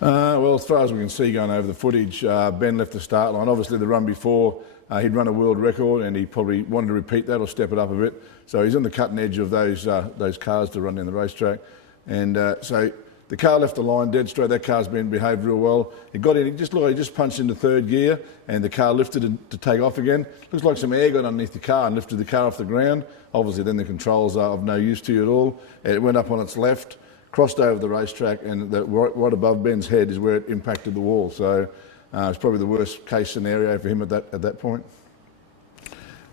Well, as far as we can see going over the footage, Ben left the start line. Obviously the run before, he'd run a world record and he probably wanted to repeat that or step it up a bit. So he's on the cutting edge of those cars to run down the racetrack. And so the car left the line dead straight. That car's been behaved real well. He got in, he just punched into third gear and the car lifted to take off again. Looks like some air got underneath the car and lifted the car off the ground. Obviously then the controls are of no use to you at all. It went up on its left, crossed over the racetrack, and right above Ben's head is where it impacted the wall. So it's probably the worst case scenario for him at that point.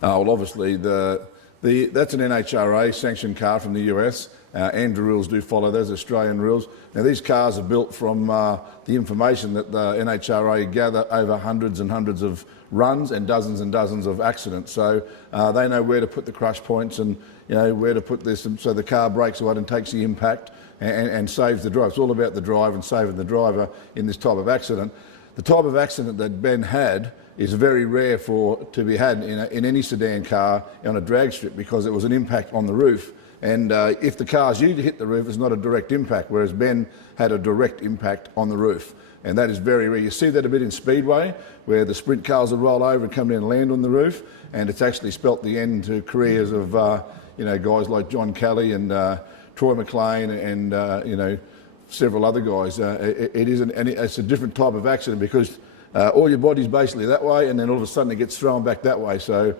Well, obviously that's an NHRA sanctioned car from the US. And the rules do follow those Australian rules. Now these cars are built from the information that the NHRA gather over hundreds and hundreds of runs and dozens of accidents. So they know where to put the crush points and where to put this, and so the car breaks right and takes the impact and saves the driver. It's all about the drive and saving the driver in this type of accident. The type of accident that Ben had is very rare to be had in any sedan car on a drag strip, because it was an impact on the roof. And if the cars usually hit the roof, it's not a direct impact, whereas Ben had a direct impact on the roof. And that is very rare. You see that a bit in Speedway, where the sprint cars will roll over and come in and land on the roof, and it's actually spelt the end to careers of guys like John Kelly and Troy McLean and several other guys. It's a different type of accident, because all your body's basically that way, and then all of a sudden it gets thrown back that way, so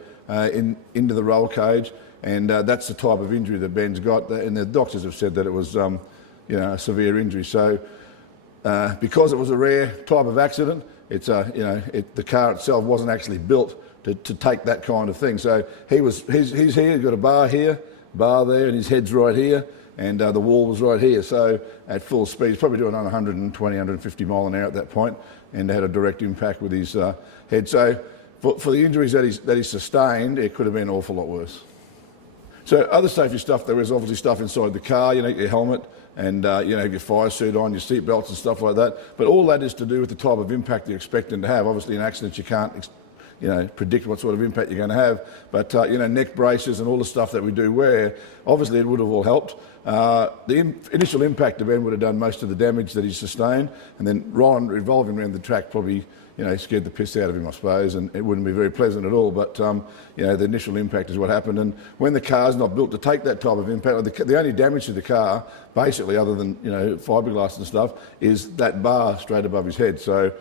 into the roll cage. And that's the type of injury that Ben's got, and the doctors have said that it was a severe injury. So because it was a rare type of accident, it's the car itself wasn't actually built to take that kind of thing. So he's here, he's got a bar here, bar there, and his head's right here, and the wall was right here. So at full speed, he's probably doing on 120, 150 mile an hour at that point, and had a direct impact with his head. So for the injuries that he's sustained, it could have been an awful lot worse. So other safety stuff, there is obviously stuff inside the car, your helmet and your fire suit on, your seat belts and stuff like that. But all that is to do with the type of impact you're expecting to have. Obviously in accidents you can't predict what sort of impact you're going to have. But neck braces and all the stuff that we do wear, obviously it would have all helped. The initial impact of Ben would have done most of the damage that he sustained, and then Ryan revolving around the track probably scared the piss out of him, I suppose, and it wouldn't be very pleasant at all. But the initial impact is what happened, and when the car's not built to take that type of impact, the only damage to the car, basically, other than fiberglass and stuff, is that bar straight above his head. So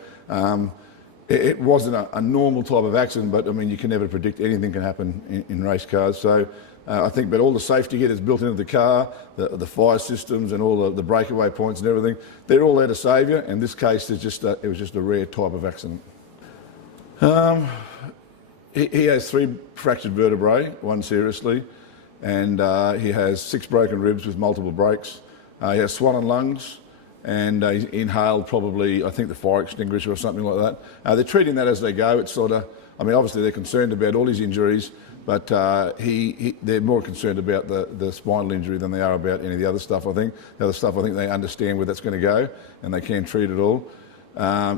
it wasn't a normal type of accident, but I mean, you can never predict anything can happen in race cars. So I think, but all the safety gear that's built into the car, the fire systems and all the breakaway points and everything, they're all there to save you. In this case, it was just a rare type of accident. He has 3 fractured vertebrae, 1 seriously, and he has 6 broken ribs with multiple breaks. He has swollen lungs, and he inhaled probably, I think, the fire extinguisher or something like that. They're treating that as they go. It's obviously they're concerned about all his injuries, but they're more concerned about the spinal injury than they are about any of the other stuff, I think. The other stuff, I think they understand where that's going to go, and they can treat it all.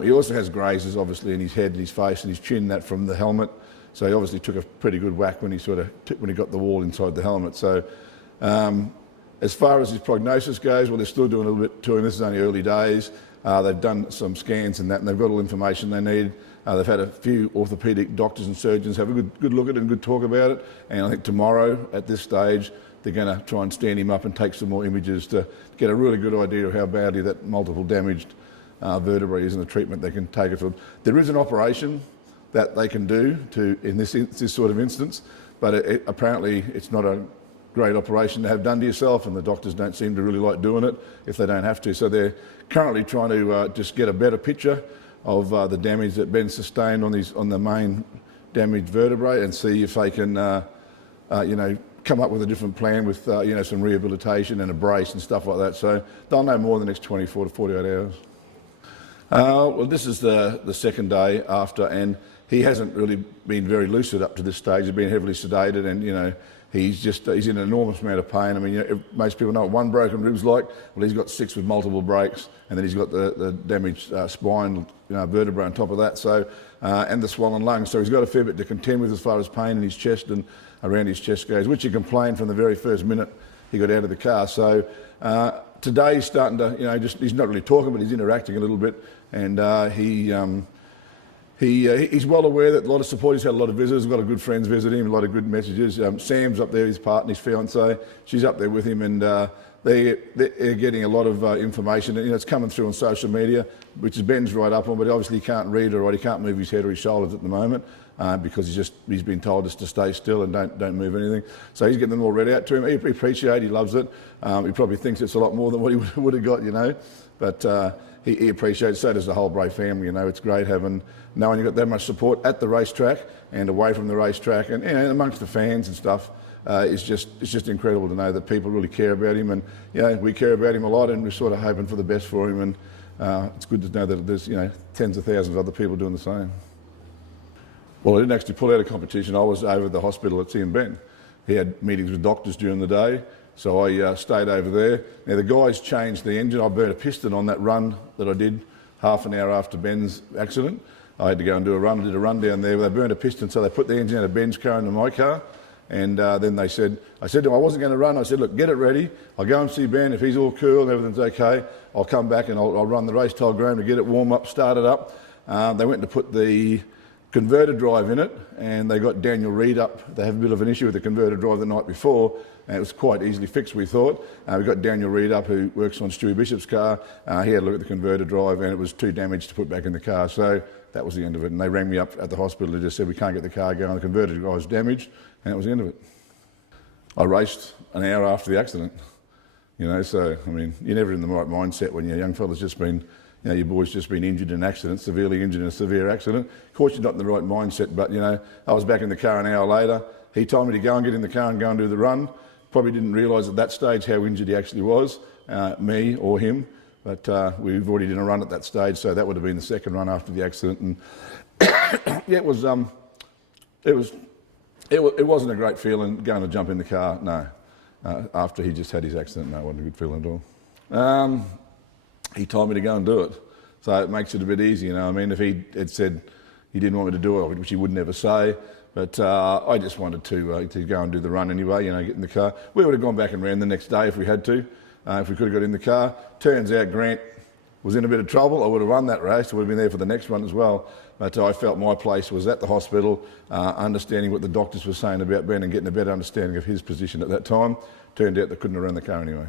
He also has grazes, obviously, in his head and his face and his chin, that from the helmet. So he obviously took a pretty good whack when he got the wall inside the helmet. So as far as his prognosis goes, well, they're still doing a little bit to him. This is only early days. They've done some scans and that, and they've got all the information they need. They've had a few orthopaedic doctors and surgeons have a good look at it and good talk about it. And I think tomorrow, at this stage, they're going to try and stand him up and take some more images to get a really good idea of how badly that multiple damaged vertebrae is and the treatment they can take it for. There is an operation that they can do in this sort of instance, but apparently it's not a great operation to have done to yourself, and the doctors don't seem to really like doing it if they don't have to. So they're currently trying to just get a better picture of the damage that Ben sustained on the main damaged vertebrae, and see if they can come up with a different plan with some rehabilitation and a brace and stuff like that. So they'll know more in the next 24 to 48 hours. Well, this is the second day after, and he hasn't really been very lucid up to this stage. He's been heavily sedated, and he's in an enormous amount of pain. I mean, most people know what 1 broken rib's like. Well, he's got 6 with multiple breaks, and then he's got the damaged spine vertebrae on top of that. So and the swollen lungs. So he's got a fair bit to contend with as far as pain in his chest and around his chest goes, which he complained from the very first minute he got out of the car. So today he's starting to, he's not really talking, but he's interacting a little bit, and he's well aware that a lot of support. He's had a lot of visitors, a lot of good friends visit him, a lot of good messages. Sam's up there, his partner, his fiancée, she's up there with him, and they're getting a lot of information. It's coming through on social media, which is Ben's right up on, but obviously he can't read or he can't move his head or his shoulders at the moment because he's been told just to stay still and don't move anything. So he's getting them all read out to him. He appreciates it, he loves it. He probably thinks it's a lot more than what he would have got, but he appreciates it. So does the whole Bray family. It's great knowing you've got that much support at the racetrack and away from the racetrack and amongst the fans and stuff. It's just incredible to know that people really care about him, and we care about him a lot, and we're sort of hoping for the best for him, and it's good to know that there's tens of thousands of other people doing the same. Well, I didn't actually pull out of competition. I was over at the hospital at seeing Ben. He had meetings with doctors during the day, so I stayed over there. Now the guys changed the engine. I burnt a piston on that run that I did half an hour after Ben's accident. I had to go and do a run. I did a run down there. They burnt a piston, so they put the engine out of Ben's car into my car. And then I said to him, I wasn't going to run. I said, look, get it ready. I'll go and see Ben. If he's all cool and everything's okay, I'll come back and I'll run the race tile ground to get it warm up, start it up. They went to put the converter drive in it, and they got Daniel Reed up. They have a bit of an issue with the converter drive the night before, and it was quite easily fixed, we thought. We got Daniel Reed up, who works on Stewie Bishop's car. He had a look at the converter drive, and it was too damaged to put back in the car. So that was the end of it. And they rang me up at the hospital and just said, we can't get the car going. The converter drive was damaged, and that was the end of it. I raced an hour after the accident, so, you're never in the right mindset when your young fella's just been, your boy's just been injured in an accident, severely injured in a severe accident. Of course, you're not in the right mindset, but, I was back in the car an hour later. He told me to go and get in the car and go and do the run. Probably didn't realise at that stage how injured he actually was, me or him, but we've already done a run at that stage, so that would have been the second run after the accident. And it wasn't a great feeling going to jump in the car, no. After he just had his accident, no, it wasn't a good feeling at all. He told me to go and do it, so it makes it a bit easy, If he had said he didn't want me to do it, which he would never say, but I just wanted to go and do the run anyway, get in the car. We would have gone back and ran the next day if we had to, if we could have got in the car. Turns out Grant was in a bit of trouble. I would have run that race. I would have been there for the next one as well. But I felt my place was at the hospital, understanding what the doctors were saying about Ben and getting a better understanding of his position at that time. Turned out they couldn't have run the car anyway.